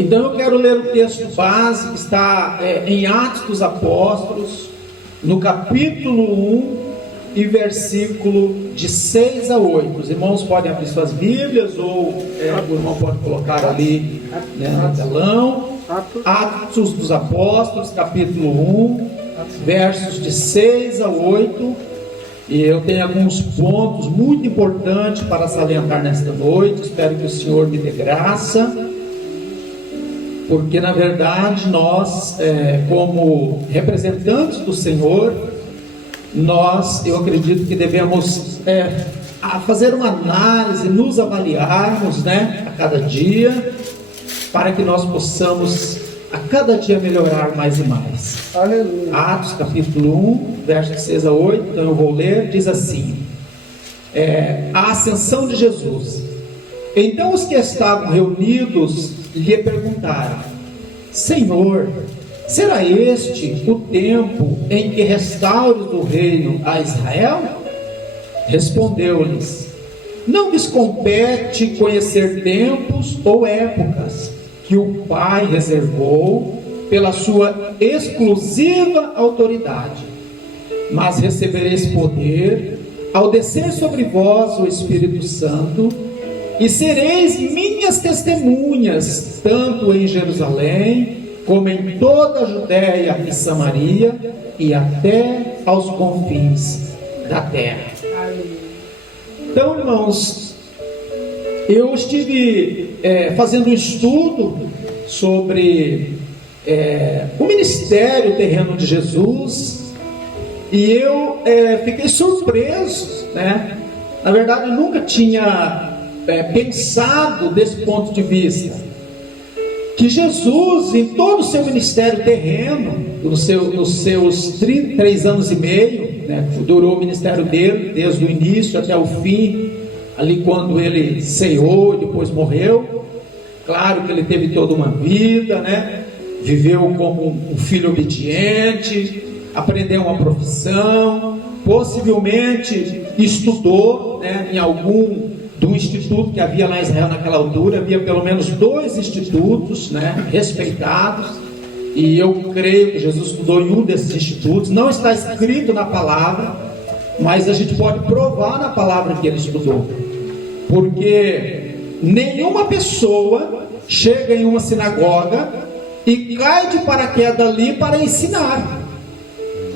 Então eu quero ler o texto base que está em Atos dos Apóstolos, no capítulo 1 e versículo de 6 a 8. Os irmãos podem abrir suas Bíblias ou o irmão pode colocar ali, no telão. Atos dos Apóstolos, capítulo 1, versos de 6 a 8. E eu tenho alguns pontos muito importantes para salientar nesta noite. Espero que o Senhor me dê graça. Porque na verdade nós, como representantes do Senhor, eu acredito que devemos fazer uma análise, nos avaliarmos, a cada dia, para que nós possamos a cada dia melhorar mais e mais. Aleluia. Atos capítulo 1, versos 6 a 8, então eu vou ler, diz assim: a ascensão de Jesus. Então os que estavam reunidos lhe perguntaram: Senhor, será este o tempo em que restaures o reino a Israel? Respondeu-lhes: não lhes compete conhecer tempos ou épocas que o Pai reservou pela sua exclusiva autoridade, mas recebereis poder ao descer sobre vós o Espírito Santo, e sereis minhas testemunhas, tanto em Jerusalém, como em toda a Judéia e Samaria, e até aos confins da terra. Então, irmãos, eu estive fazendo um estudo sobre o ministério terreno de Jesus, e eu fiquei surpreso, Na verdade, eu nunca tinha pensado desse ponto de vista, que Jesus, em todo o seu ministério terreno, nos seus 33 anos e meio, durou o ministério dele, desde o início até o fim, ali quando ele ceiou e depois morreu. Claro que ele teve toda uma vida, viveu como um filho obediente, aprendeu uma profissão, possivelmente estudou, em algum do instituto que havia lá em Israel naquela altura. Havia pelo menos 2 institutos, respeitados, e eu creio que Jesus estudou em um desses institutos. Não está escrito na palavra, mas a gente pode provar na palavra que ele estudou, porque nenhuma pessoa chega em uma sinagoga e cai de paraquedas ali para ensinar.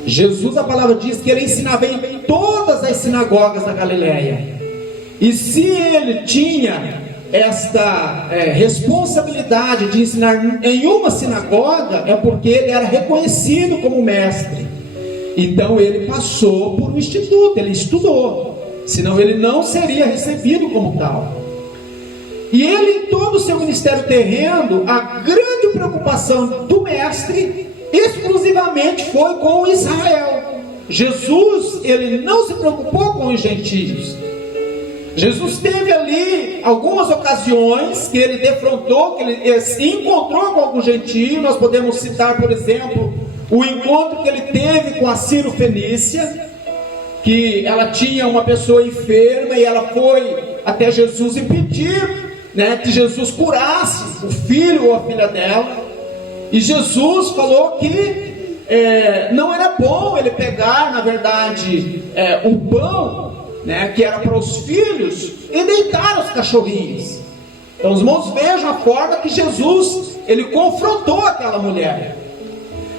Jesus, a palavra diz que ele ensinava em todas as sinagogas da Galileia. E se ele tinha esta responsabilidade de ensinar em uma sinagoga, é porque ele era reconhecido como mestre. Então ele passou por um instituto, ele estudou, senão ele não seria recebido como tal. E ele, em todo o seu ministério terreno, a grande preocupação do mestre exclusivamente foi com Israel. Jesus, ele não se preocupou com os gentios. Jesus teve ali algumas ocasiões que ele defrontou, que ele se encontrou com algum gentio. Nós podemos citar, por exemplo, o encontro que ele teve com a Ciro-Fenícia, que ela tinha uma pessoa enferma e ela foi até Jesus e pediu, que Jesus curasse o filho ou a filha dela. E Jesus falou que não era bom ele pegar, na verdade, o pão, que era para os filhos, e deitar os cachorrinhos. Então os irmãos vejam a forma que Jesus, ele confrontou aquela mulher.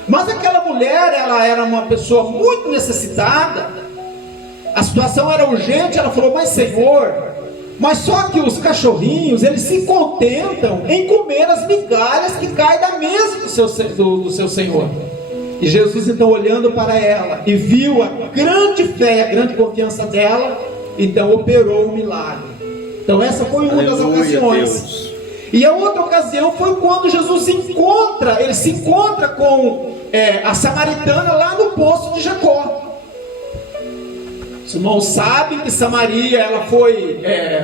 Mas aquela mulher, ela era uma pessoa muito necessitada, a situação era urgente. Ela falou: mas Senhor, mas só que os cachorrinhos, eles se contentam em comer as migalhas que caem da mesa do seu Senhor. E Jesus, então, olhando para ela e viu a grande fé, a grande confiança dela, então operou um milagre. Então essa foi uma das ocasiões. Deus. E a outra ocasião foi quando Jesus se encontra com a samaritana lá no poço de Jacó. Os irmãos sabem que Samaria, ela foi,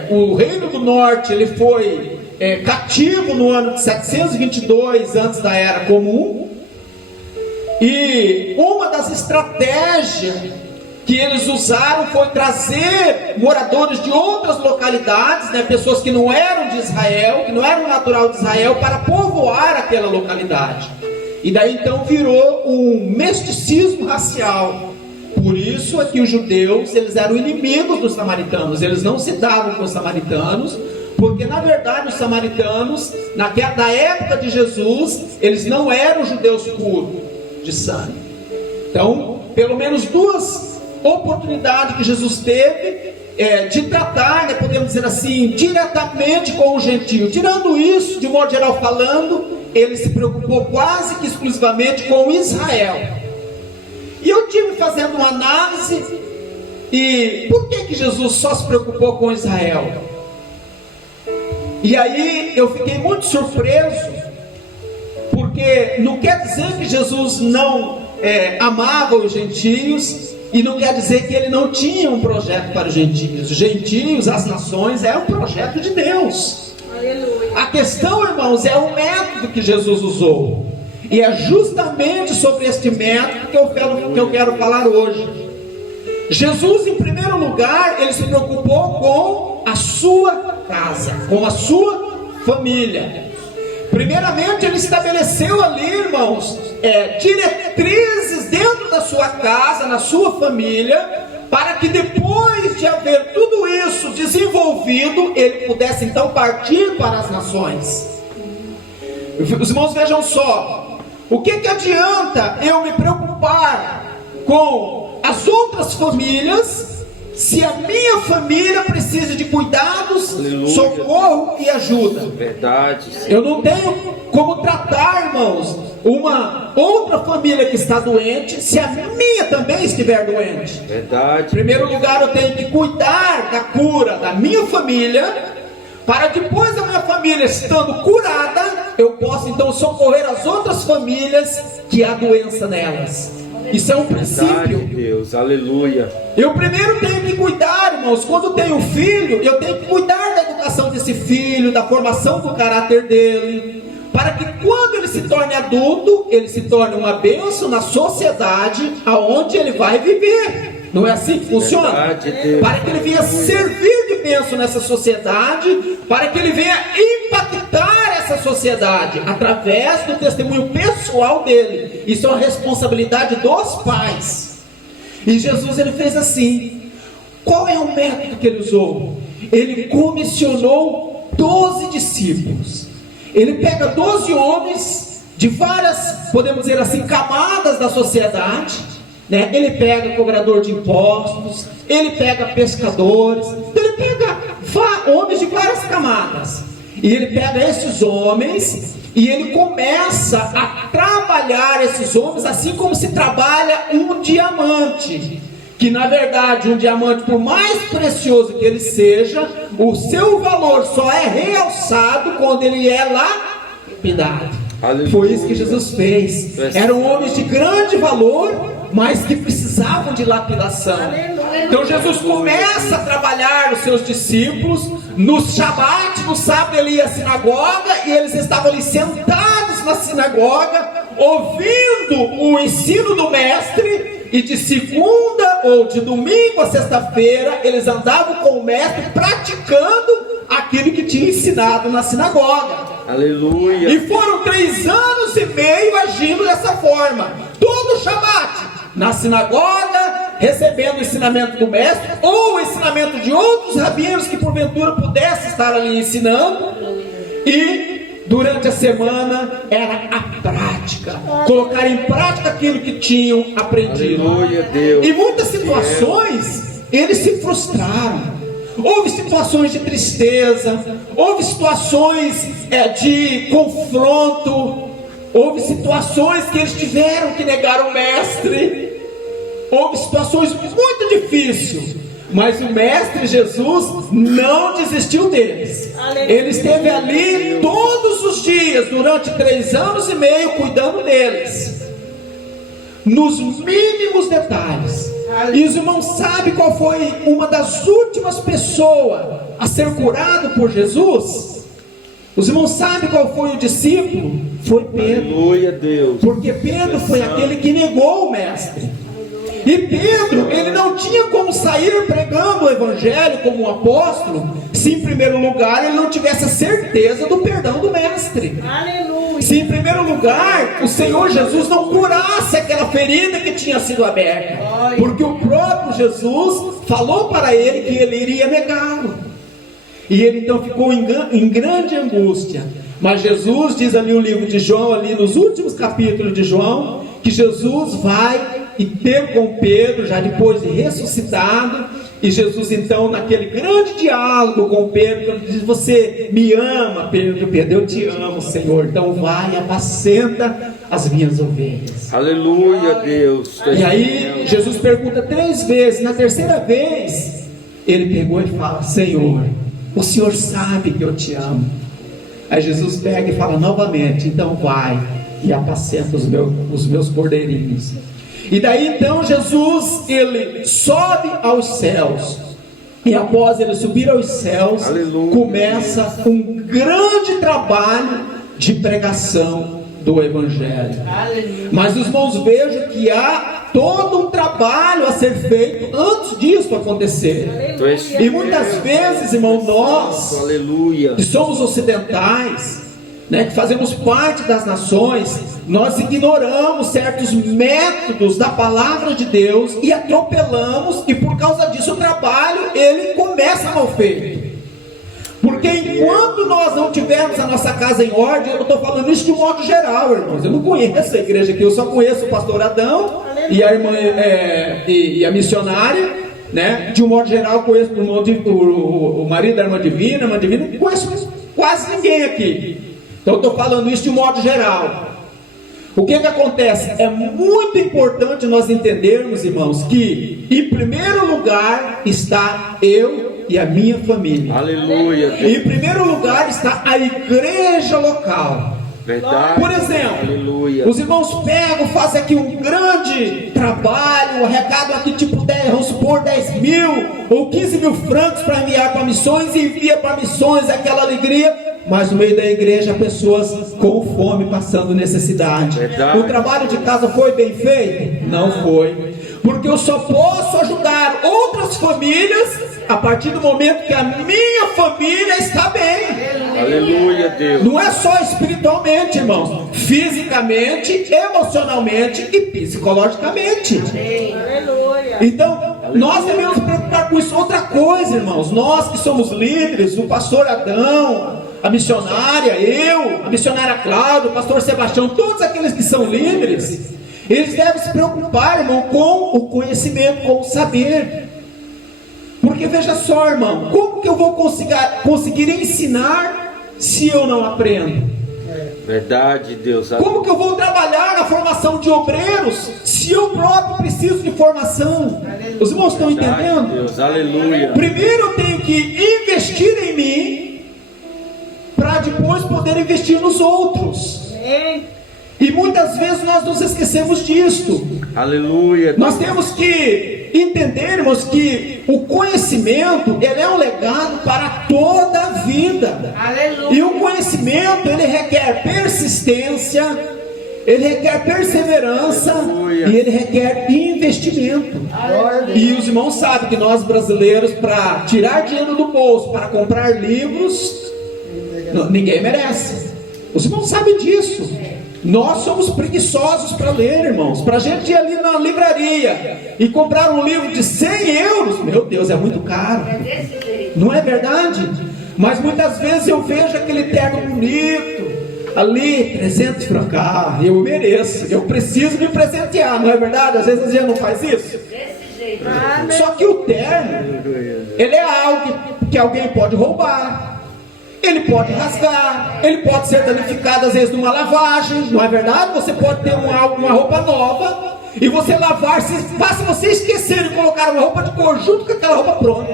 o reino do norte, ele foi cativo no ano de 722 antes da Era Comum. E uma das estratégias que eles usaram foi trazer moradores de outras localidades, né, pessoas que não eram de Israel, que não eram natural de Israel, para povoar aquela localidade. E daí então virou um mesticismo racial. Por isso é que os judeus, eles eram inimigos dos samaritanos, eles não se davam com os samaritanos, porque na verdade os samaritanos, na época de Jesus, eles não eram judeus puros de sangue. Então, pelo menos duas oportunidade que Jesus teve de tratar, né, podemos dizer assim, diretamente com o gentio. Tirando isso, de modo geral falando, ele se preocupou quase que exclusivamente com Israel. E eu tive fazendo uma análise, e por que Jesus só se preocupou com Israel? E aí eu fiquei muito surpreso, porque não quer dizer que Jesus não amava os gentios, e não quer dizer que ele não tinha um projeto para os gentios. Os gentios, as nações, é um projeto de Deus. Aleluia. A questão, irmãos, é o método que Jesus usou. E é justamente sobre este método que eu quero falar hoje. Jesus, em primeiro lugar, ele se preocupou com a sua casa, com a sua família. Primeiramente, ele estabeleceu ali, irmãos, diretrizes dentro da sua casa, na sua família, para que depois de haver tudo isso desenvolvido, ele pudesse então partir para as nações. Os irmãos, vejam só, o que adianta eu me preocupar com as outras famílias, se a minha família precisa de cuidados, aleluia, socorro e ajuda? Verdade. Sim. Eu não tenho como tratar, irmãos, uma outra família que está doente, se a minha também estiver doente. Verdade. Em primeiro lugar, eu tenho que cuidar da cura da minha família, para depois da minha família estando curada, eu possa então socorrer as outras famílias que há doença nelas. Isso é um princípio. Deus, aleluia. Eu primeiro tenho que cuidar, irmãos, quando tenho filho, eu tenho que cuidar da educação desse filho, da formação do caráter dele, para que quando ele se torne adulto, ele se torne uma bênção na sociedade aonde ele vai viver. Não é assim que funciona? Verdade, para que ele venha servir de bênção nessa sociedade, para que ele venha impactar essa sociedade através do testemunho pessoal dele. Isso é uma responsabilidade dos pais. E Jesus, ele fez assim. Qual é o método que ele usou? Ele comissionou 12 discípulos. Ele pega 12 homens de várias, podemos dizer assim, camadas da sociedade, né? Ele pega cobrador de impostos, ele pega pescadores, ele pega homens de várias camadas. E ele pega esses homens e ele começa a trabalhar esses homens assim como se trabalha um diamante. Que na verdade um diamante, por mais precioso que ele seja, o seu valor só é realçado quando ele é lapidado. Aleluia. Foi isso que Jesus fez. Eram homens de grande valor, mas que precisavam de lapidação. Então Jesus começa a trabalhar os seus discípulos. No Shabat, no sábado, ele ia à sinagoga, e eles estavam ali sentados na sinagoga, ouvindo o ensino do mestre. E de segunda ou de domingo a sexta-feira, eles andavam com o mestre praticando aquilo que tinha ensinado na sinagoga. Aleluia. E foram 3 anos e meio agindo dessa forma. Todo Shabat, na sinagoga, recebendo o ensinamento do mestre, ou o ensinamento de outros rabinos que porventura pudessem estar ali ensinando. E durante a semana era a prática, colocar em prática aquilo que tinham aprendido. Aleluia, Deus. Em muitas situações eles se frustraram. Houve situações de tristeza, houve situações de confronto, houve situações que eles tiveram que negar o mestre, houve situações muito difíceis, mas o mestre Jesus não desistiu deles. Ele esteve ali todos os dias, durante 3 anos e meio, cuidando deles, nos mínimos detalhes. E os irmãos sabem qual foi uma das últimas pessoas a ser curado por Jesus? Os irmãos sabem qual foi o discípulo? Foi Pedro. Aleluia, Deus. Porque Pedro foi aquele que negou o mestre. E Pedro, ele não tinha como sair pregando o evangelho como um apóstolo, se em primeiro lugar ele não tivesse a certeza do perdão do mestre. Aleluia. Se em primeiro lugar o Senhor Jesus não curasse aquela ferida que tinha sido aberta, porque o próprio Jesus falou para ele que ele iria negá-lo. E ele então ficou em grande angústia. Mas Jesus, diz ali o livro de João, ali nos últimos capítulos de João, que Jesus vai e teve com Pedro, já depois de ressuscitado. E Jesus então, naquele grande diálogo com Pedro, quando diz: você me ama, Pedro? Pedro, eu te amo, Senhor. Então vai e apacenta as minhas ovelhas. Aleluia, Deus. E aí Jesus pergunta 3 vezes. Na terceira vez ele pegou e fala: Senhor, o Senhor sabe que eu te amo. Aí Jesus pega e fala novamente: então vai e apacenta os meus cordeirinhos. E daí então Jesus, ele sobe aos céus. E após ele subir aos céus, Aleluia, começa um grande trabalho de pregação do Evangelho. Aleluia. Mas os irmãos, vejam que há todo um trabalho a ser feito antes disso acontecer. Tu és E muitas vezes, irmão, nós aleluia, que somos ocidentais, né, que fazemos parte das nações, nós ignoramos certos métodos da palavra de Deus e atropelamos, e por causa disso o trabalho ele começa mal feito. Porque enquanto nós não tivermos a nossa casa em ordem, eu estou falando isso de um modo geral, irmãos. Eu não conheço a igreja aqui, eu só conheço o pastor Adão e a irmã e a missionária, né? De um modo geral, eu conheço o marido da irmã Divina, não conheço quase ninguém aqui. Então eu estou falando isso de um modo geral. O que acontece? É muito importante nós entendermos, irmãos, que em primeiro lugar está eu e a minha família. aleluia, Em primeiro lugar está a igreja local. verdade, Por exemplo, aleluia, os irmãos pegam, fazem aqui um grande trabalho, arrecadam aqui tipo 10, vamos supor 10 mil ou 15 mil francos para enviar para missões, e envia para missões aquela alegria, mas no meio da igreja pessoas com fome, passando necessidade. Verdade. O trabalho de casa foi bem feito? Não foi. Porque eu só posso ajudar outras famílias a partir do momento que a minha família está bem. aleluia, Deus, Não é só espiritualmente, irmãos, fisicamente, emocionalmente e psicologicamente. Aleluia. Então, nós devemos nos preocupar com isso. Outra coisa, irmãos, nós que somos líderes, o pastor Adão, a missionária, eu, a missionária Cláudia, o pastor Sebastião, todos aqueles que são líderes, eles devem se preocupar, irmão, com o conhecimento, com o saber. Porque veja só, irmão, como que eu vou conseguir ensinar se eu não aprendo? verdade, Deus, Como que eu vou trabalhar na formação de obreiros se eu próprio preciso de formação? Os irmãos estão verdade, entendendo? Deus, aleluia, Primeiro eu tenho que investir em mim, para depois poder investir nos outros. Amém. E muitas vezes nós nos esquecemos disto. aleluia, Nós temos que entendermos que o conhecimento, ele é um legado para toda a vida. Aleluia. E o conhecimento, ele requer persistência, ele requer perseverança, Aleluia. e ele requer investimento. E os irmãos sabem que nós brasileiros, para tirar dinheiro do bolso, para comprar livros, ninguém merece. Os irmãos sabem disso. Nós somos preguiçosos para ler, irmãos. Para a gente ir ali na livraria e comprar um livro de 100 euros, meu Deus, é muito caro. Não é verdade? Mas muitas vezes eu vejo aquele terno bonito ali, 300 francos. Ah, eu mereço, eu preciso me presentear, não é verdade? Às vezes a gente não faz isso. Só que o terno, ele é algo que alguém pode roubar. Ele pode rasgar, ele pode ser danificado às vezes numa lavagem, não é verdade? Você pode ter uma roupa nova e você lavar, basta você esquecer de colocar uma roupa de cor junto com aquela roupa pronta.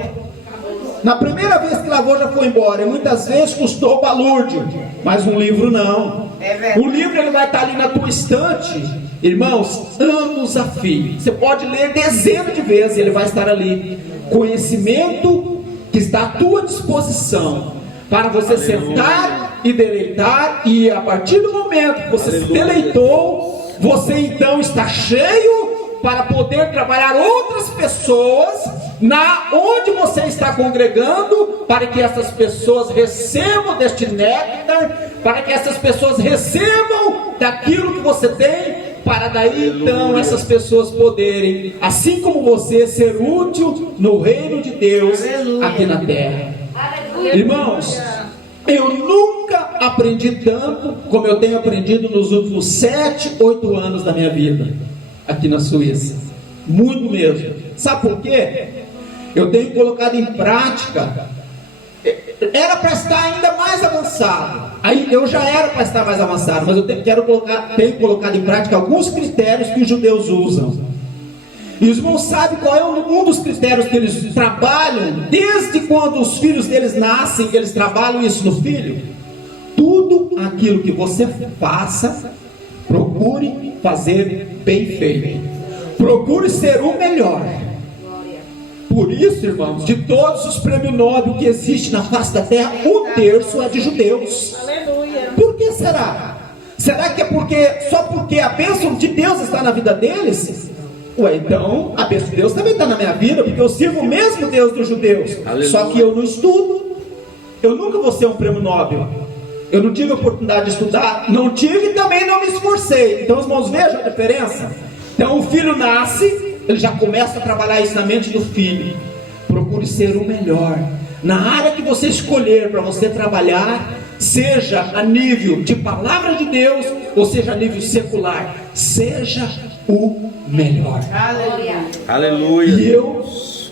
Na primeira vez que lavou já foi embora, e muitas vezes custou balúrdio, mas um livro não. O livro ele vai estar ali na tua estante, irmãos, anos a fio. Você pode ler dezenas de vezes e ele vai estar ali. Conhecimento que está à tua disposição para você sentar e deleitar, e a partir do momento que você se deleitou, você então está cheio para poder trabalhar outras pessoas na onde você está congregando, para que essas pessoas recebam deste néctar, para que essas pessoas recebam daquilo que você tem, para daí então essas pessoas poderem, assim como você, ser útil no reino de Deus aqui na terra. Irmãos, eu nunca aprendi tanto como eu tenho aprendido nos últimos 7, 8 anos da minha vida aqui na Suíça. Muito mesmo. Sabe por quê? Eu tenho colocado em prática. Era para estar ainda mais avançado. Aí eu já era para estar mais avançado, mas eu tenho colocado em prática alguns critérios que os judeus usam. E os irmãos sabem qual é um dos critérios que eles trabalham desde quando os filhos deles nascem, eles trabalham isso no filho? Tudo aquilo que você faça, procure fazer bem feito. Procure ser o melhor. Por isso, irmãos, de todos os prêmios Nobel que existem na face da terra, 1/3 é de judeus. Aleluia. Por que será? Será que é só porque a bênção de Deus está na vida deles? Ué, então a bênção de Deus também está na minha vida, porque eu sirvo o mesmo Deus dos judeus. Aleluia. Só que eu não estudo. Eu nunca vou ser um prêmio Nobel. Eu não tive a oportunidade de estudar, não tive e também não me esforcei. Então, os irmãos, vejam a diferença. Então, o filho nasce, ele já começa a trabalhar isso na mente do filho. Procure ser o melhor na área que você escolher para você trabalhar, seja a nível de palavra de Deus, ou seja a nível secular. Seja o melhor. Aleluia. Aleluia. E eu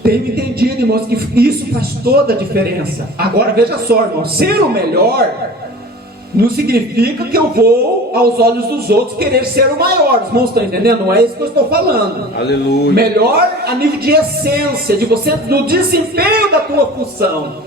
tenho entendido, irmãos, que isso faz toda a diferença. Agora veja só, irmãos, ser o melhor não significa que eu vou, aos olhos dos outros, querer ser o maior. Os irmãos estão entendendo? Não é isso que eu estou falando. Aleluia. Melhor a nível de essência, de você, do desempenho da tua função.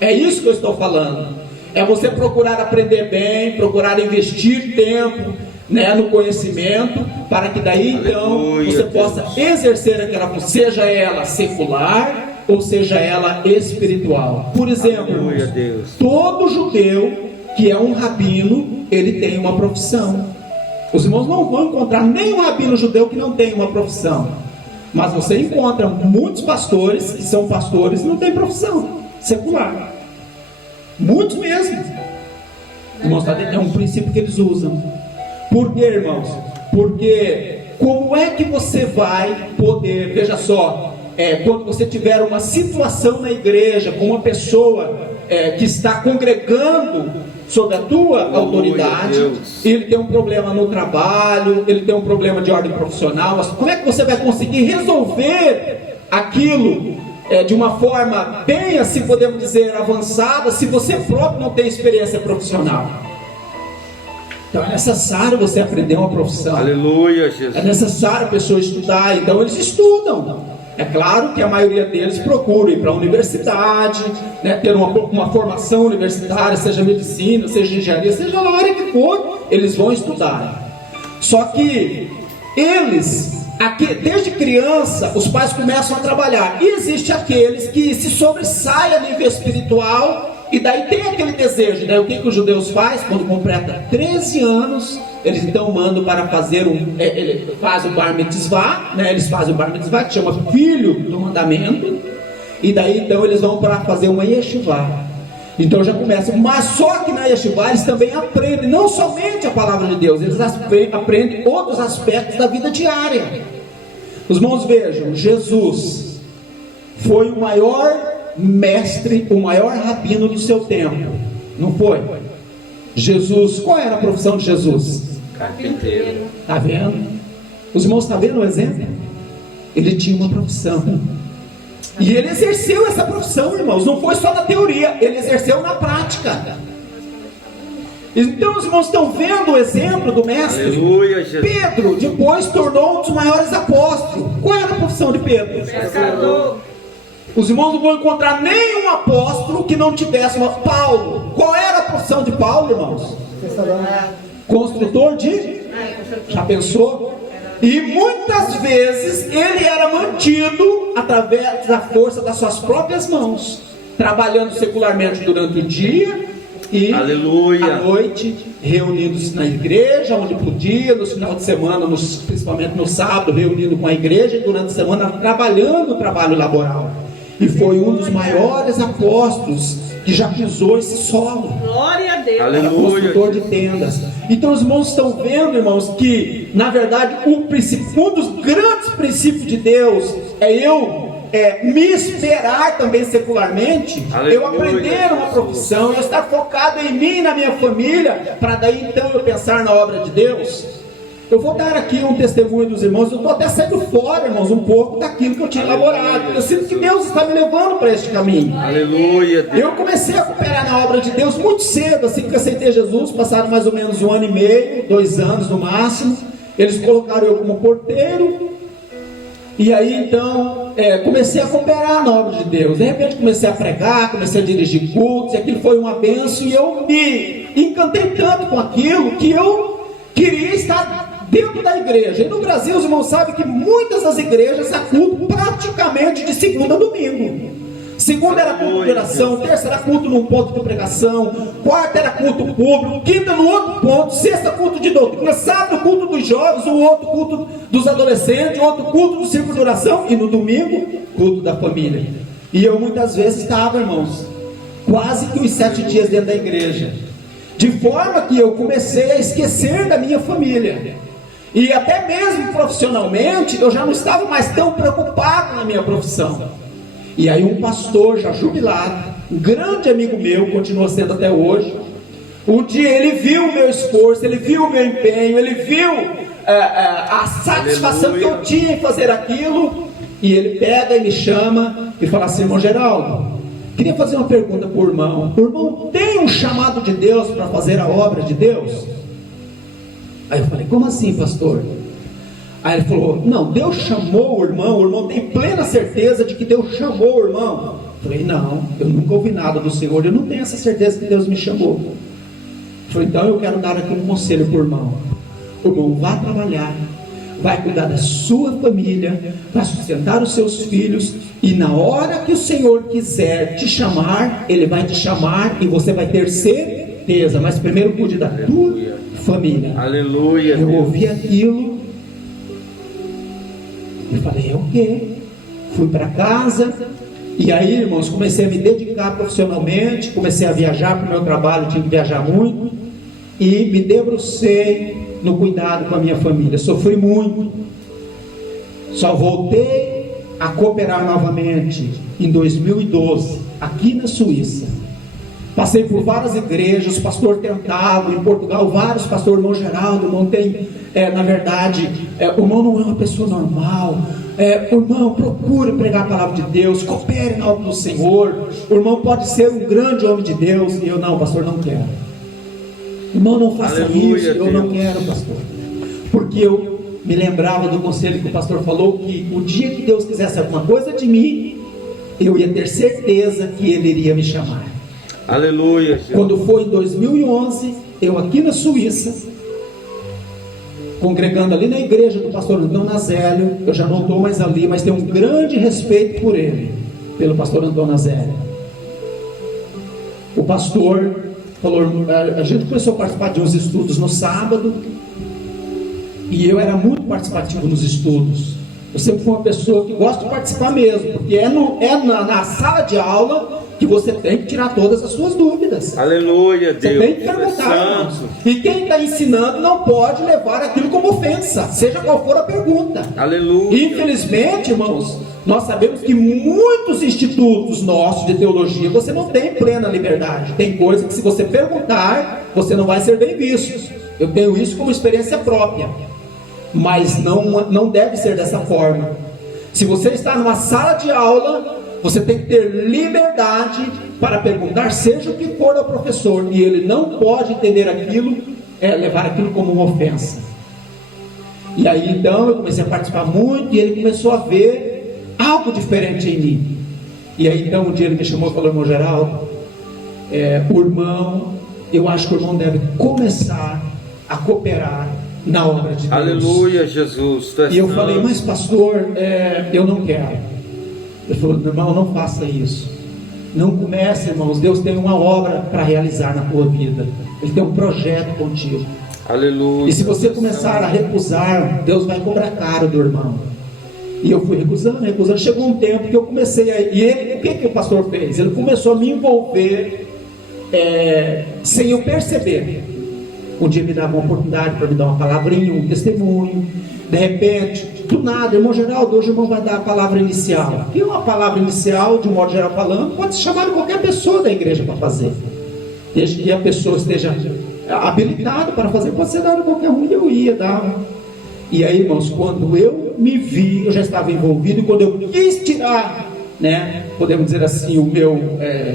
É isso que eu estou falando. É você procurar aprender bem, procurar investir tempo, né, no conhecimento, para que daí então Aleluia, você possa exercer aquela função, seja ela secular ou seja ela espiritual. Por exemplo, Aleluia, irmãos, Deus. todo judeu que é um rabino, ele tem uma profissão. Os irmãos não vão encontrar nenhum rabino judeu que não tem uma profissão, mas você encontra muitos pastores que são pastores e não têm profissão secular. Muitos mesmo. Irmãos, é um princípio que eles usam. Por quê, irmãos? Porque como é que você vai poder, veja só, quando você tiver uma situação na igreja com uma pessoa que está congregando sob a tua autoridade, Deus. ele tem um problema no trabalho, ele tem um problema de ordem profissional, mas como é que você vai conseguir resolver aquilo de uma forma bem, assim podemos dizer, avançada, se você próprio não tem experiência profissional? Então é necessário você aprender uma profissão. Aleluia, Jesus. É necessário a pessoa estudar. Então eles estudam. É claro que a maioria deles procura ir para a universidade, né, ter uma formação universitária, seja medicina, seja engenharia, seja a área que for, eles vão estudar. Só que eles, desde criança, os pais começam a trabalhar. E existe aqueles que se sobressaem a nível espiritual, e daí tem aquele desejo. Daí o que os judeus fazem? Quando completa 13 anos, eles então mandam para fazer ele faz o bar mitzvah, né? Eles fazem o bar mitzvah, que chama filho do mandamento. E daí então eles vão para fazer uma yeshivá. Então já começa. Mas só que na yeshivá eles também aprendem, não somente a palavra de Deus, eles aprendem outros aspectos da vida diária. Os irmãos, vejam, Jesus foi o maior mestre, o maior rabino do seu tempo, não foi? Jesus, qual era a profissão de Jesus? Carpinteiro. Está vendo? Os irmãos estão vendo o exemplo? Ele tinha uma profissão, e ele exerceu essa profissão, irmãos. Não foi só na teoria, ele exerceu na prática. Então os irmãos estão vendo o exemplo do mestre. Aleluia, Jesus. Pedro depois tornou um dos maiores apóstolos. Qual era a profissão de Pedro? Pescador. Os irmãos não vão encontrar nenhum apóstolo que não tivesse uma. Paulo, qual era a profissão de Paulo, irmãos? Construtor de? Já pensou? E muitas vezes ele era mantido através da força das suas próprias mãos, trabalhando secularmente durante o dia, e Aleluia. à noite, reunidos na igreja, onde podia, no final de semana, principalmente no sábado, reunido com a igreja, e durante a semana trabalhando o trabalho laboral. E foi um dos maiores apóstolos que já pisou esse solo. Glória a Deus. Era Aleluia. construtor de tendas. Então os irmãos estão vendo, irmãos, que na verdade um dos grandes princípios de Deus é eu me esperar também secularmente, Aleluia. eu aprender uma profissão, eu estar focado em mim e na minha família, para daí então eu pensar na obra de Deus. Eu vou dar aqui um testemunho dos irmãos. Eu estou até saindo fora, irmãos, um pouco daquilo que eu tinha elaborado. Eu sinto que Deus está me levando para este caminho. Aleluia. Deus. Eu comecei a cooperar na obra de Deus muito cedo, assim que aceitei Jesus. Passaram mais ou menos 1 ano e meio, 2 anos no máximo. Eles colocaram eu como porteiro. E aí então comecei a cooperar na obra de Deus. De repente comecei a pregar, comecei a dirigir cultos. E aquilo foi uma bênção. E eu me encantei tanto com aquilo que eu queria estar dentro da igreja. E no Brasil os irmãos sabem que muitas das igrejas há culto praticamente de segunda a domingo. Segunda era culto de oração, terça era culto num ponto de pregação, quarta era culto público, quinta no outro ponto, sexta culto de doutrina, sábado culto dos jovens, o outro culto dos adolescentes, outro culto do círculo de oração, e no domingo culto da família. E eu muitas vezes estava, irmãos, quase que os 7 dias dentro da igreja, de forma que eu comecei a esquecer da minha família. E até mesmo profissionalmente, eu já não estava mais tão preocupado na minha profissão. E aí um pastor já jubilado, um grande amigo meu, continua sendo até hoje, um dia ele viu o meu esforço, ele viu o meu empenho, ele viu a satisfação que eu tinha em fazer aquilo, e ele pega e me chama e fala assim: irmão Geraldo, queria fazer uma pergunta para o irmão. O irmão tem um chamado de Deus para fazer a obra de Deus? Aí eu falei: como assim, pastor? Aí ele falou: não, Deus chamou o irmão tem plena certeza de que Deus chamou o irmão. Eu falei: não, eu nunca ouvi nada do Senhor, eu não tenho essa certeza que Deus me chamou. Eu falei: então eu quero dar aqui um conselho para o irmão. O irmão vai trabalhar, vai cuidar da sua família, vai sustentar os seus filhos, e na hora que o Senhor quiser te chamar, Ele vai te chamar e você vai ter certeza, mas primeiro cuide da tua família. Aleluia. Eu Deus. ouvi aquilo e falei: é o quê? Fui para casa, e aí, irmãos, comecei a me dedicar profissionalmente, comecei a viajar para o meu trabalho, tinha que viajar muito, e me debrucei no cuidado com a minha família. Sofri muito, só voltei a cooperar novamente em 2012, aqui na Suíça. Passei por várias igrejas, pastor tentado, em Portugal, vários pastores. Irmão Geraldo, irmão tem, na verdade, o irmão não é uma pessoa normal. O irmão procure pregar a palavra de Deus, coopere na obra do Senhor. O irmão pode ser um grande homem de Deus. E eu: não, pastor, não quero. Irmão, não faça Aleluia, isso, eu não Deus. quero, pastor. Porque eu me lembrava do conselho que o pastor falou, que o dia que Deus quisesse alguma coisa de mim, eu ia ter certeza que Ele iria me chamar. Aleluia. Jesus. Quando foi em 2011, eu aqui na Suíça, congregando ali na igreja do pastor Antônio Nazélio, eu já não estou mais ali, mas tenho um grande respeito por ele, pelo pastor Antônio Nazélio. O pastor falou: a gente começou a participar de uns estudos no sábado, e eu era muito participativo nos estudos. Eu sempre fui uma pessoa que gosta de participar mesmo, porque na sala de aula que você tem que tirar todas as suas dúvidas. Aleluia, Você Deus. tem que perguntar, irmãos. Santo. E quem está ensinando não pode levar aquilo como ofensa, seja qual for a pergunta. Aleluia. Infelizmente, irmãos, nós sabemos que muitos institutos nossos de teologia, você não tem plena liberdade. Tem coisa que, se você perguntar, você não vai ser bem visto. Eu tenho isso como experiência própria. Mas não deve ser dessa forma. Se você está numa sala de aula, você tem que ter liberdade para perguntar, seja o que for ao professor, e ele não pode entender aquilo, levar aquilo como uma ofensa. E aí então eu comecei a participar muito, e ele começou a ver algo diferente em mim. E aí então um dia ele me chamou e falou: irmão Geraldo, o irmão, eu acho que o irmão deve começar a cooperar na obra de Deus. Aleluia, Jesus. E eu falei: mas pastor, eu não quero. Ele falou: meu irmão, não faça isso. Não comece, irmãos. Deus tem uma obra para realizar na tua vida. Ele tem um projeto contigo. Aleluia. E se você começar a recusar, Deus vai cobrar caro do irmão. E eu fui recusando. Chegou um tempo que eu comecei a... E ele, o que o pastor fez? Ele começou a me envolver sem eu perceber. Um dia me dava uma oportunidade para me dar uma palavrinha, um testemunho. De repente, do nada, irmão Geraldo, hoje o irmão vai dar a palavra inicial. E uma palavra inicial, de um modo geral falando, pode ser chamada qualquer pessoa da igreja para fazer. Desde que a pessoa esteja habilitada para fazer, pode ser dado qualquer um, eu ia dar. E aí, irmãos, quando eu me vi, eu já estava envolvido, e quando eu quis tirar, né, podemos dizer assim, o meu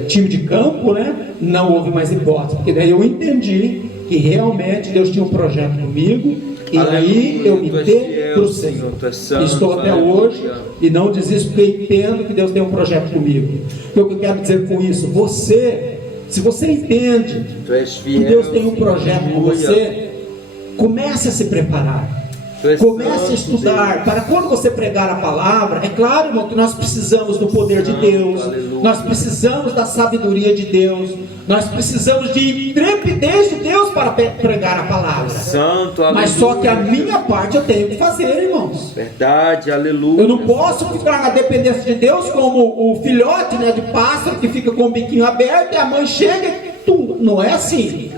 time de campo, né, não houve mais hipótese, porque daí eu entendi que realmente Deus tinha um projeto comigo. E aí eu me dei para o Senhor. Estou até hoje e não desisto, porque entendo que Deus tem um projeto comigo. O que eu quero dizer com isso? Se você entende que Deus tem um projeto com você, comece a se preparar. Comece a estudar, para quando você pregar a palavra. É claro, irmão, que nós precisamos do poder de Deus, nós precisamos da sabedoria de Deus, nós precisamos de intrepidez de Deus para pregar a palavra. Santo, mas só que a minha parte eu tenho que fazer, irmãos. Verdade, aleluia. Eu não posso ficar na dependência de Deus como o filhote, né, de pássaro que fica com o biquinho aberto e a mãe chega e tudo. Não é assim.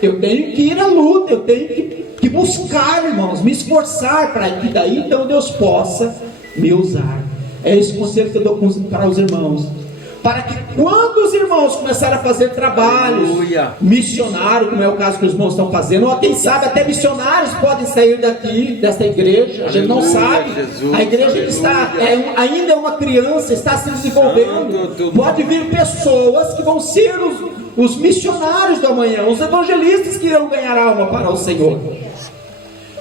Eu tenho que ir à luta, eu tenho que buscar, irmãos, me esforçar para que daí então Deus possa me usar. É esse conselho que eu dou para os irmãos. Para que quando os irmãos começarem a fazer trabalhos missionários, como é o caso que os irmãos estão fazendo, ou quem sabe até missionários podem sair daqui, dessa igreja, a gente não sabe. Jesus, a igreja está, ainda é uma criança, está se desenvolvendo. Pode vir pessoas que vão ser os missionários do amanhã, os evangelistas que irão ganhar alma para o Senhor.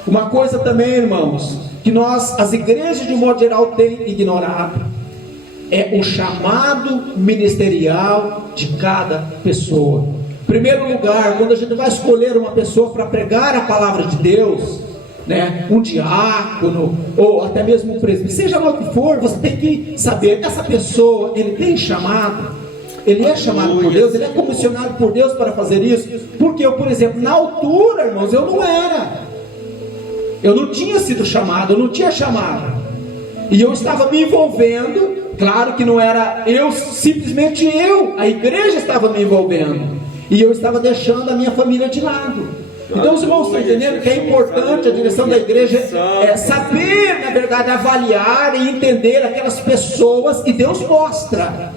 Uma coisa também, irmãos, que as igrejas de um modo geral têm ignorado, é o chamado ministerial de cada pessoa. Em primeiro lugar, quando a gente vai escolher uma pessoa para pregar a palavra de Deus, né, um diácono, ou até mesmo um presbítero, seja lá o que for, você tem que saber, essa pessoa, ele tem chamado, ele é chamado por Deus, ele é comissionado por Deus para fazer isso. Porque eu, por exemplo, na altura, irmãos, eu não era, eu não tinha sido chamado, eu não tinha chamado, e eu estava me envolvendo. Claro que não era eu, simplesmente eu, a igreja estava me envolvendo, e eu estava deixando a minha família de lado. Então os irmãos estão entendendo que é importante a direção da igreja saber, na verdade, avaliar e entender aquelas pessoas, e Deus mostra.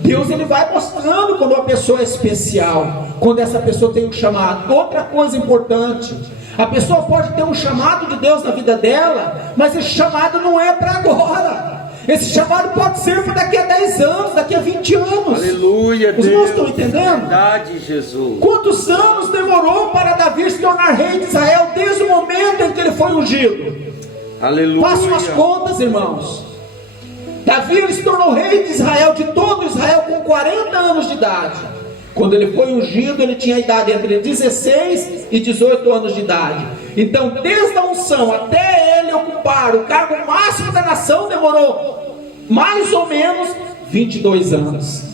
Deus, ele vai mostrando quando uma pessoa é especial, quando essa pessoa tem um chamado. Outra coisa importante, a pessoa pode ter um chamado de Deus na vida dela, mas esse chamado não é para agora. Esse chamado pode ser para daqui a 10 anos, daqui a 20 anos. Aleluia, os irmãos estão entendendo? Verdade, Jesus. Quantos anos demorou para Davi se tornar rei de Israel, desde o momento em que ele foi ungido? Aleluia. Façam as contas, irmãos. Davi, ele se tornou rei de Israel, de todo Israel, com 40 anos de idade. Quando ele foi ungido, ele tinha a idade entre 16 e 18 anos de idade. Então, desde a unção até ele ocupar o cargo máximo da nação, demorou mais ou menos 22 anos.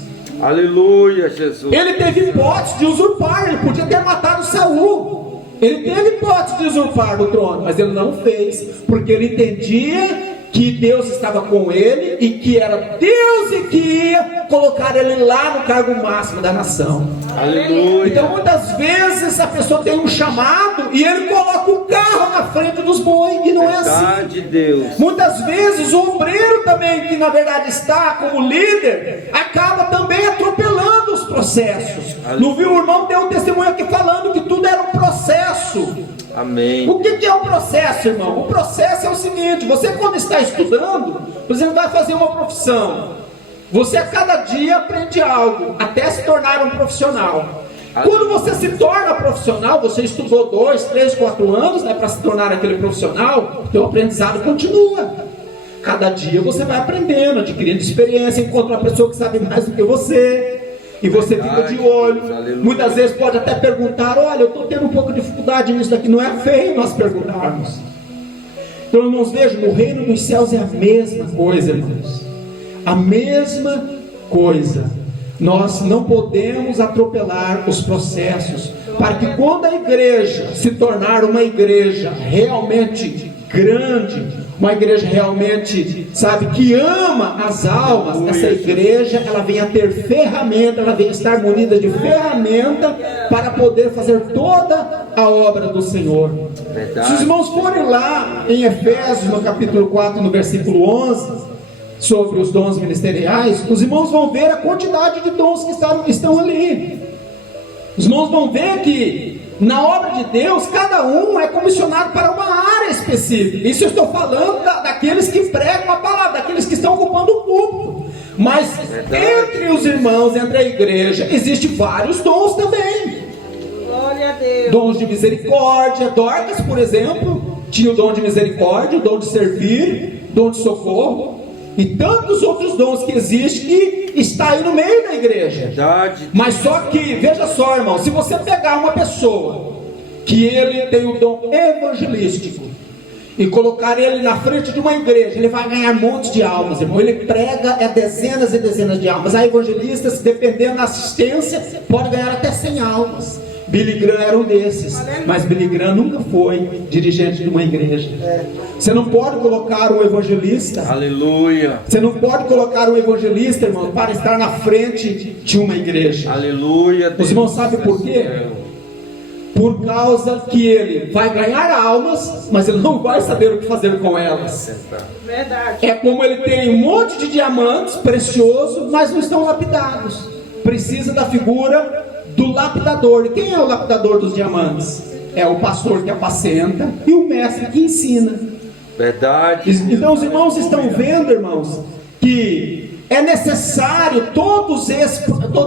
Aleluia, Jesus. Ele teve hipótese de usurpar, ele podia ter matado Saul. Ele teve hipótese de usurpar o trono, mas ele não fez, porque ele entendia que Deus estava com ele, e que era Deus e que ia colocar ele lá no cargo máximo da nação. Aleluia. Então muitas vezes a pessoa tem um chamado e ele coloca o carro na frente dos bois, e não é assim. Deus. Muitas vezes o obreiro também, que na verdade está como líder, acaba também atropelando os processos. Aleluia. Não viu? O irmão deu um testemunho aqui falando que tudo era um processo. Amém. O que é o processo, irmão? O processo é o seguinte: você, quando está estudando, você vai fazer uma profissão, você a cada dia aprende algo, até se tornar um profissional. Quando você se torna profissional, você estudou 2, 3, 4 anos, né, para se tornar aquele profissional, o teu aprendizado continua. Cada dia você vai aprendendo, adquirindo experiência, encontra uma pessoa que sabe mais do que você, e você fica de olho. Aleluia. Muitas vezes pode até perguntar: olha, eu estou tendo um pouco de dificuldade nisso daqui. Não é feio nós perguntarmos. Então, irmãos, vejam, no reino dos céus é a mesma coisa, irmãos. A mesma coisa. Nós não podemos atropelar os processos, para que quando a igreja se tornar uma igreja realmente grande, uma igreja realmente, sabe, que ama as almas, essa igreja, ela vem a ter ferramenta, ela vem a estar munida de ferramenta para poder fazer toda a obra do Senhor. Verdade. Se os irmãos forem lá em Efésios, no capítulo 4, no versículo 11, sobre os dons ministeriais, os irmãos vão ver a quantidade de dons que estão ali. Os irmãos vão ver que na obra de Deus, cada um é comissionado para uma área específica. Isso eu estou falando daqueles que pregam a palavra, daqueles que estão ocupando o púlpito. Mas entre os irmãos, entre a igreja, existem vários dons também. Glória a Deus. Dons de misericórdia. Dorcas, por exemplo, tinha o dom de misericórdia, o dom de servir, dom de socorro, e tantos outros dons que existem e está aí no meio da igreja. Verdade. Mas só que, veja só, irmão, se você pegar uma pessoa que ele tem o dom evangelístico e colocar ele na frente de uma igreja, ele vai ganhar montes de almas, irmão. Ele prega dezenas e dezenas de almas. Há evangelistas, dependendo da assistência, pode ganhar até 100 almas. Billy Graham era um desses, mas Billy Graham nunca foi dirigente de uma igreja. Você não pode colocar um evangelista, Aleluia. você não pode colocar um evangelista, irmão, para estar na frente de uma igreja. Aleluia. Os irmãos sabem por quê? Por causa que ele vai ganhar almas, mas ele não vai saber o que fazer com elas. Verdade. É como ele tem um monte de diamantes preciosos, mas não estão lapidados. Precisa da figura do lapidador. E quem é o lapidador dos diamantes? É o pastor que apacenta e o mestre que ensina. Verdade. Então os irmãos estão vendo, irmãos, que é necessário todo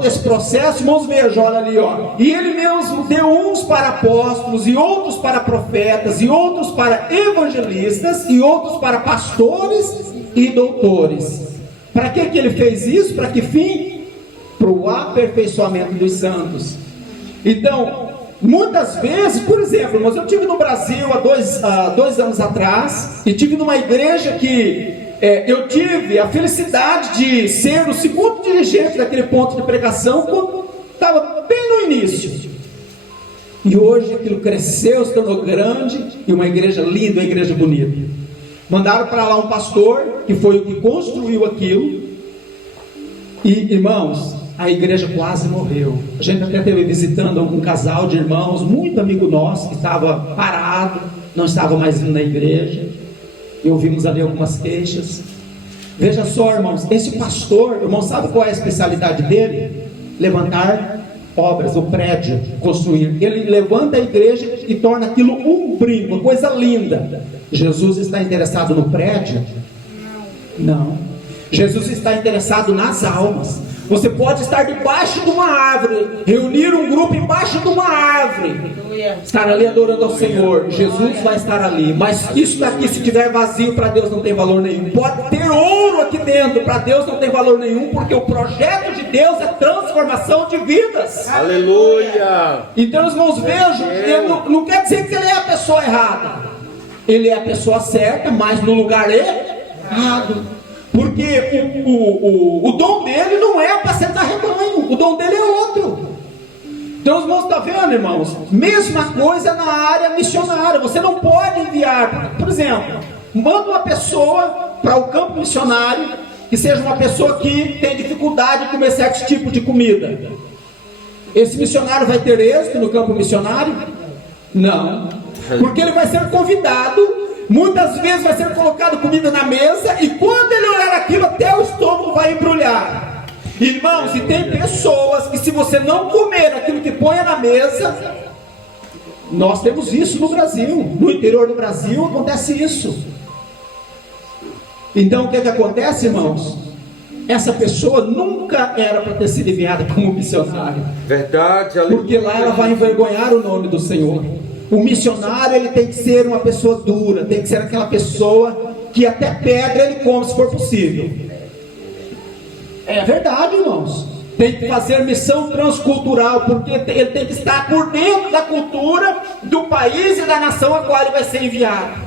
esse processo. Irmãos, vejam, olha ali, ó. E ele mesmo deu uns para apóstolos, e outros para profetas, e outros para evangelistas, e outros para pastores e doutores. Para que ele fez isso? Para que fim? Para o aperfeiçoamento dos santos. Então, muitas vezes, por exemplo, irmãos, eu estive no Brasil há dois anos atrás, e tive numa igreja que eu tive a felicidade de ser o segundo dirigente daquele ponto de pregação, quando estava bem no início. E hoje aquilo cresceu, se tornou grande, e uma igreja linda, uma igreja bonita. Mandaram para lá um pastor, que foi o que construiu aquilo, e irmãos, a igreja quase morreu. A gente até esteve visitando um casal de irmãos, muito amigo nosso, que estava parado, não estava mais indo na igreja, e ouvimos ali algumas queixas. Veja só, irmãos, esse pastor, irmão, sabe qual é a especialidade dele? Levantar obras, o prédio, construir. Ele levanta a igreja e torna aquilo um brinco, uma coisa linda. Jesus está interessado no prédio? Não. Jesus está interessado nas almas. Você pode estar debaixo de uma árvore, reunir um grupo embaixo de uma árvore, estar ali adorando ao Senhor. Jesus vai estar ali. Mas isso daqui, se tiver vazio, para Deus não tem valor nenhum. Pode ter ouro aqui dentro, para Deus não tem valor nenhum, porque o projeto de Deus é transformação de vidas. Aleluia. Então os irmãos vejam, não quer dizer que ele é a pessoa errada. Ele é a pessoa certa, mas no lugar errado. Porque o dom dele não é apacentar rebanho, o dom dele é outro. Então os irmãos estão vendo, irmãos? Mesma coisa na área missionária. Você não pode enviar, por exemplo, manda uma pessoa para o campo missionário, que seja uma pessoa que tem dificuldade de comer certo tipo de comida. Esse missionário vai ter êxito no campo missionário? Não. Porque ele vai ser convidado. Muitas vezes vai ser colocado comida na mesa, e quando ele olhar aquilo, até o estômago vai embrulhar. Irmãos, e tem pessoas que, se você não comer aquilo que põe na mesa, nós temos isso no Brasil, no interior do Brasil acontece isso. Então o que acontece, irmãos? Essa pessoa nunca era para ter sido enviada como missionário. Verdade, porque lá ela vai envergonhar o nome do Senhor. O missionário, ele tem que ser uma pessoa dura, tem que ser aquela pessoa que até pedra ele come, se for possível. É verdade, irmãos. Tem que fazer missão transcultural, porque ele tem que estar por dentro da cultura do país e da nação a qual ele vai ser enviado.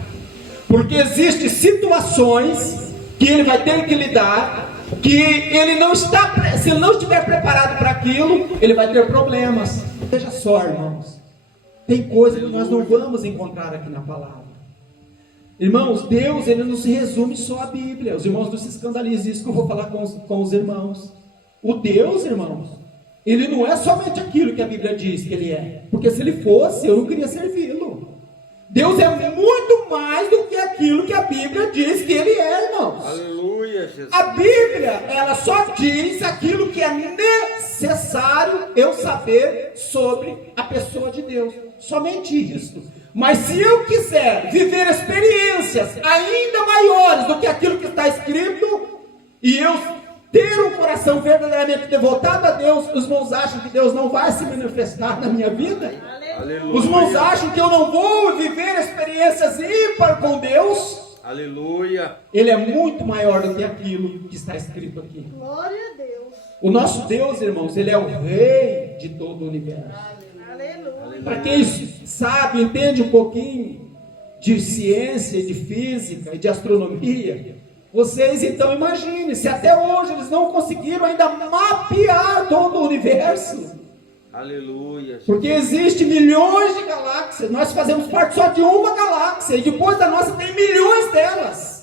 Porque existem situações que ele vai ter que lidar, que ele não está, se ele não estiver preparado para aquilo, ele vai ter problemas. Veja só, irmãos, tem coisa que nós não vamos encontrar aqui na palavra. Irmãos, Deus, ele não se resume só à Bíblia. Os irmãos não se escandalizem, isso que eu vou falar com os irmãos. O Deus, irmãos, ele não é somente aquilo que a Bíblia diz que ele é, porque se ele fosse, eu não queria servi-lo. Deus é muito mais do que aquilo que a Bíblia diz que ele é, irmãos. Aleluia, Jesus. A Bíblia, ela só diz aquilo que é necessário eu saber sobre a pessoa de Deus. Somente isso. Mas se eu quiser viver experiências ainda maiores do que aquilo que está escrito, e eu ter um coração verdadeiramente devotado a Deus, os irmãos acham que Deus não vai se manifestar na minha vida? Aleluia. Os irmãos acham que eu não vou viver experiências ímpar com Deus? Aleluia. Ele é muito maior do que aquilo que está escrito aqui. Glória a Deus. O nosso Deus, irmãos, ele é o rei de todo o universo. Aleluia. Para quem sabe, entende um pouquinho de ciência, de física e de astronomia, vocês então imaginem, se até hoje eles não conseguiram ainda mapear todo o universo. Aleluia. Porque existe milhões de galáxias, nós fazemos parte só de uma galáxia, e depois da nossa tem milhões delas.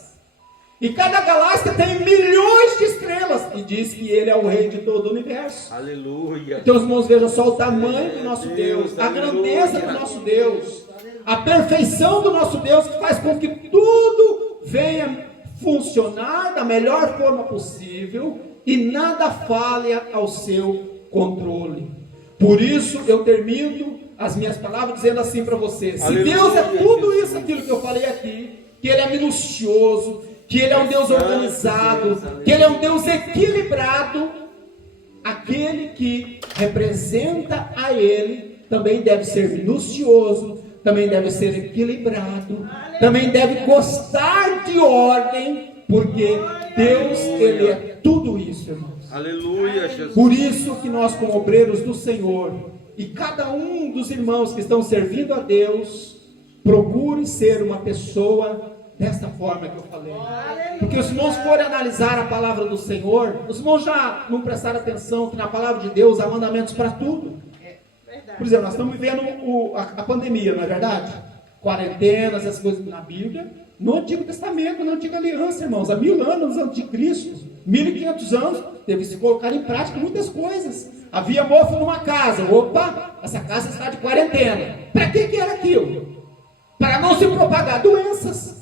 E cada galáxia tem milhões de estrelas, e diz que ele é o rei de todo o universo. Aleluia. Então os irmãos vejam só o tamanho do nosso Deus, a Aleluia. grandeza do nosso Deus, a perfeição do nosso Deus, que faz com que tudo venha funcionar da melhor forma possível e nada falha ao seu controle. Por isso eu termino as minhas palavras dizendo assim para vocês: se Aleluia, Deus é tudo Jesus. isso, aquilo que eu falei aqui, que Ele é minucioso, que Ele é um Deus organizado, Deus, que Ele é um Deus equilibrado, aquele que representa a Ele também deve ser minucioso, também deve ser equilibrado, também deve gostar de ordem, porque Deus, Ele é tudo isso, irmãos. Aleluia, Jesus. Por isso que nós, como obreiros do Senhor, e cada um dos irmãos que estão servindo a Deus, procure ser uma pessoa desta forma que eu falei. Porque os irmãos forem analisar a palavra do Senhor, os irmãos já não prestaram atenção que na palavra de Deus há mandamentos para tudo. Por exemplo, nós estamos vivendo a pandemia, não é verdade? Quarentenas, essas coisas na Bíblia, no Antigo Testamento, na Antiga Aliança, irmãos, há 1000 anos antes de Cristo, 1500 anos, teve que se colocar em prática muitas coisas. Havia mofo numa casa, opa, essa casa está de quarentena. Para que era aquilo? Para não se propagar doenças.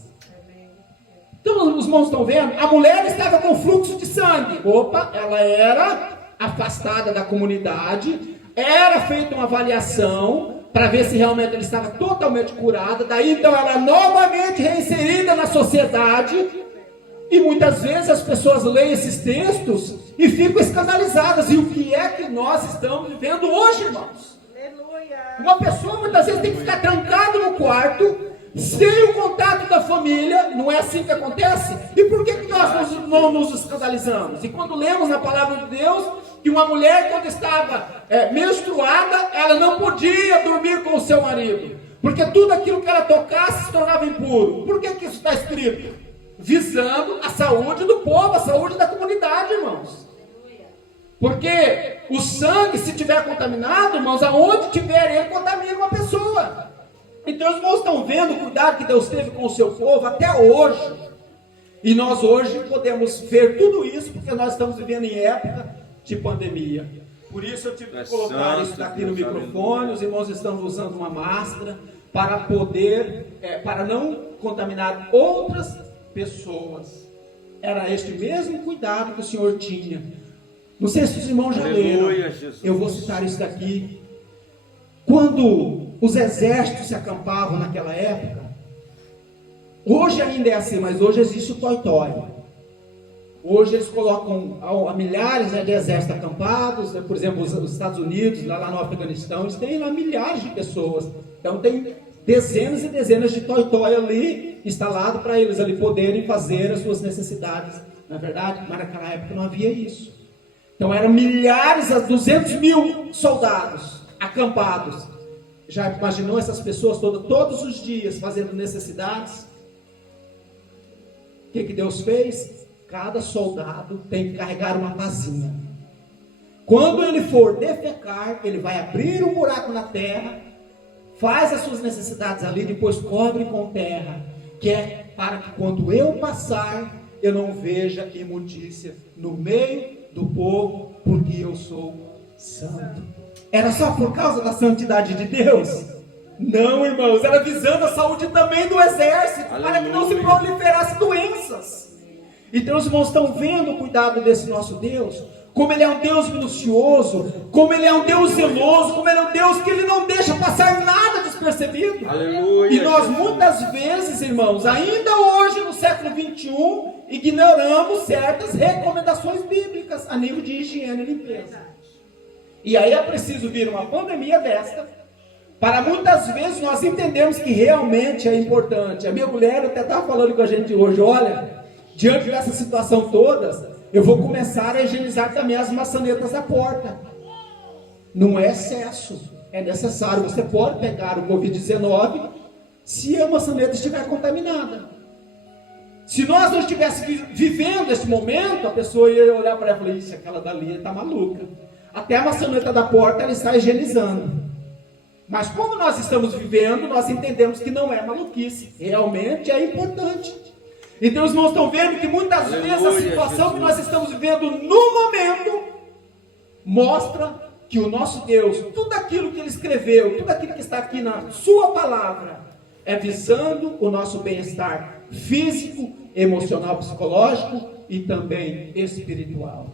Então os irmãos estão vendo? A mulher estava com fluxo de sangue, opa, ela era afastada da comunidade, era feita uma avaliação para ver se realmente ela estava totalmente curada, daí então ela é novamente reinserida na sociedade, e muitas vezes as pessoas leem esses textos e ficam escandalizadas. E o que é que nós estamos vivendo hoje, irmãos? Aleluia. Uma pessoa muitas vezes tem que ficar trancado no quarto, sem o contato da família. Não é assim que acontece? E por que nós não nos escandalizamos? E quando lemos na palavra de Deus que uma mulher, quando estava menstruada, ela não podia dormir com o seu marido, porque tudo aquilo que ela tocasse se tornava impuro. Por que isso está escrito? Visando a saúde do povo, a saúde da comunidade, irmãos. Porque o sangue, se tiver contaminado, irmãos, aonde tiver ele, contamina uma pessoa. Então os irmãos estão vendo o cuidado que Deus teve com o seu povo até hoje. E nós hoje podemos ver tudo isso, porque nós estamos vivendo em época de pandemia. Por isso eu tive que colocar isso daqui no microfone. Os irmãos estão usando uma máscara para poder, para não contaminar outras pessoas. Era este mesmo cuidado que o Senhor tinha. Não sei se os irmãos já leram. Eu vou citar isso daqui. Quando os exércitos se acampavam naquela época, hoje ainda é assim, mas hoje existe o toi-toi. Hoje eles colocam a milhares de exércitos acampados, por exemplo, os Estados Unidos, lá no Afeganistão, eles têm lá milhares de pessoas. Então tem dezenas e dezenas de toi-toi ali, instalado para eles ali poderem fazer as suas necessidades. Na verdade, mas naquela época não havia isso. Então eram milhares, 200 mil soldados acampados. Já imaginou essas pessoas todos os dias fazendo necessidades? O que Deus fez? cada soldado tem que carregar uma pazinha. Quando ele for defecar, ele vai abrir um buraco na terra, faz as suas necessidades ali, depois cobre com terra, que é para que quando eu passar, eu não veja imundícia no meio do povo, porque eu sou santo. Era só por causa da santidade de Deus? Não, irmãos, era visando a saúde também do exército, para que não se proliferassem doenças. Então os irmãos estão vendo o cuidado desse nosso Deus, como Ele é um Deus minucioso, como Ele é um Deus zeloso, como Ele é um Deus que Ele não deixa passar nada despercebido. Aleluia. E nós muitas vezes, irmãos, ainda hoje no século 21, ignoramos certas recomendações bíblicas a nível de higiene e limpeza. E aí é preciso vir uma pandemia desta, para muitas vezes nós entendermos que realmente é importante. A minha mulher até estava falando com a gente hoje, olha, diante dessa situação toda, eu vou começar a higienizar também as maçanetas da porta. Não é excesso, é necessário. Você pode pegar o Covid-19 se a maçaneta estiver contaminada. Se nós não estivéssemos vivendo esse momento, a pessoa ia olhar para ela e falar, isso, aquela dali está maluca. Até a maçaneta da porta ela está higienizando. Mas como nós estamos vivendo, nós entendemos que não é maluquice. Realmente é importante. Então os irmãos estão vendo que muitas vezes a situação que nós estamos vivendo no momento mostra que o nosso Deus, tudo aquilo que Ele escreveu, tudo aquilo que está aqui na sua palavra, é visando o nosso bem-estar físico, emocional, psicológico e também espiritual.